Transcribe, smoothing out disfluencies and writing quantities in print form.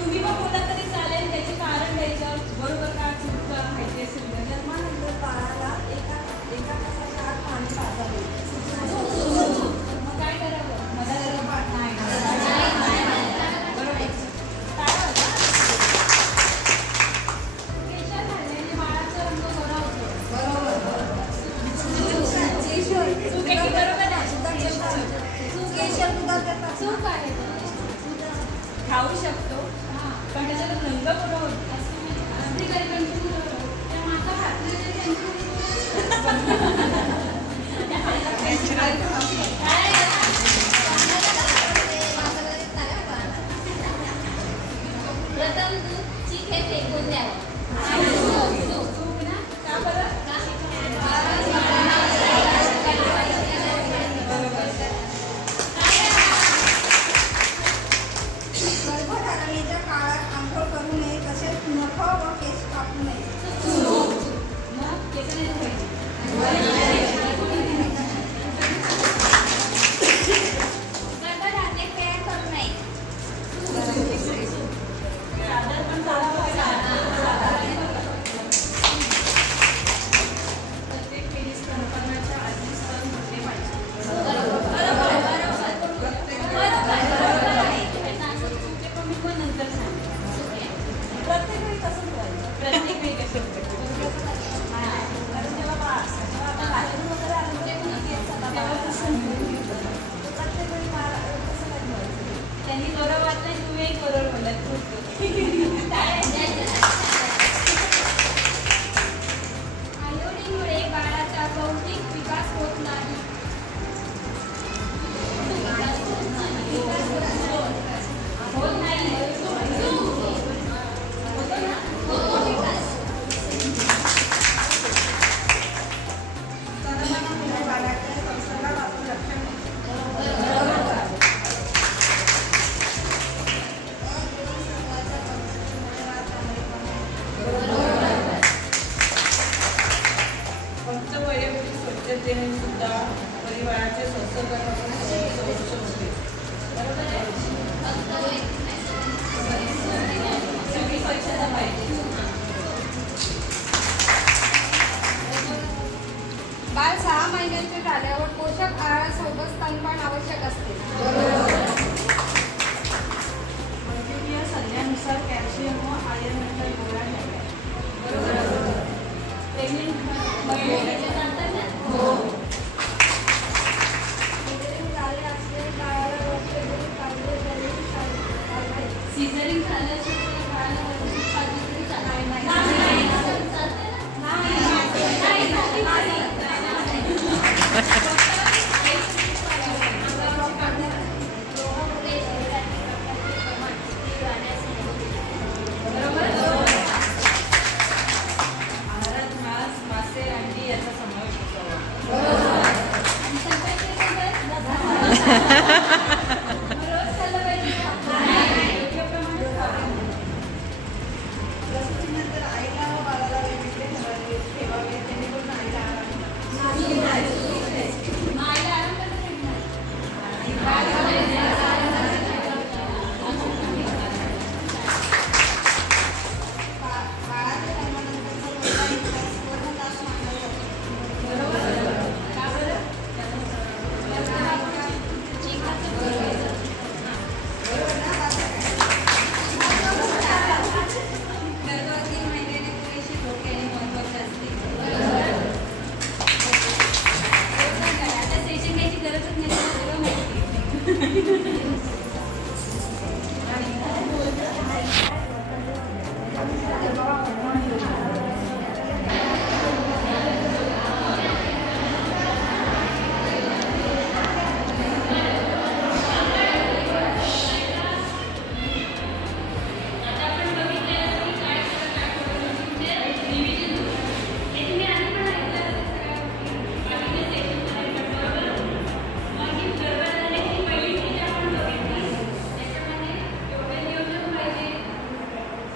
तुम्ही पण बोलला तरी चालेल, त्याचे कारण द्यायचं, बरोबर का चूक माहिती असेल. जन्मानंतर बाळाला एका तासाच्या आत पाणी पाजावे. मग काय करावं? मला नाही बरोबर. काय होतं? केशर घालण्याने बाळाचा रंग गोरा होतो. बरोबर. चूक आहे. खाऊ शकतो पण त्याच्यात रंग गोरा होतो. प्रथम दूध चीक हे फेकून द्यावं. गर्भधारणेच्या काळात आंघोळ करू नये, तसेच नख व केस कापू नये. गर्भधारणेत व्यायाम करू नये. प्रत्येक वेळी स्तनपानाच्या आधी स्तन भरले पाहिजे. नंतर प्रत्येक वेळी कसं करायचं? प्रत्येक वेळी कसं कारण तेव्हा बाळ असतं, तेव्हा आपण बाहेरून वगैरे आलो तेव्हा कसं प्रत्येक वेळी बाळ कसं काय ठेवायचं? त्यांनी बरोबर वाटलं, तुम्ही एक बरोबर बोललात. आयोडीनमुळे बाळाचा बौद्धिक विकास होत नाही. होत नाही. स्तनपानामुळे बाळाच्या संसर्गापासून रक्षण होते. फक्त वयोवृद्ध स्वच्छतेने सुद्धा परिवाराचे संसर्गापासून संरक्षण होते. बरोबर आहे. सगळी स्वच्छता पाहिजे. बाळ 6 महिन्यांचे झाल्यावर पोषक आहारासोबत स्तनपान आवश्यक असते. वैद्यकीय सल्ल्यानुसार कॅल्शियम व आयर्नच्या गोळ्या घ्याव्या. बरोबर. प्रेग्नेंट महिलेच्या सांगतात ना. हो. सिझरिंग झालं असेल तर बाळाला वरती पाजलं तरी चालेल. आहारात मांस, मासे, अंडी याचा समावेश असावा. रोज खाल्लं पाहिजे. योग्य प्रमाणात खावं. प्रसूतीनंतर आईला व बाळाला वेगवेगळे ठेवावे, जेणेकरून आईला आराम मिळेल. मग आईला आराम करता भेटणार. बाळाच्या जन्मानंतरचा पहिला 1 तास पूर्ण तास मानला जातो. बरोबर. का बरं? गर्भवती महिलेने पुरेशी झोप घेणे महत्त्वाचे असते. आता सेशन घ्यायची गरजच नाही, सगळं माहिती आहे.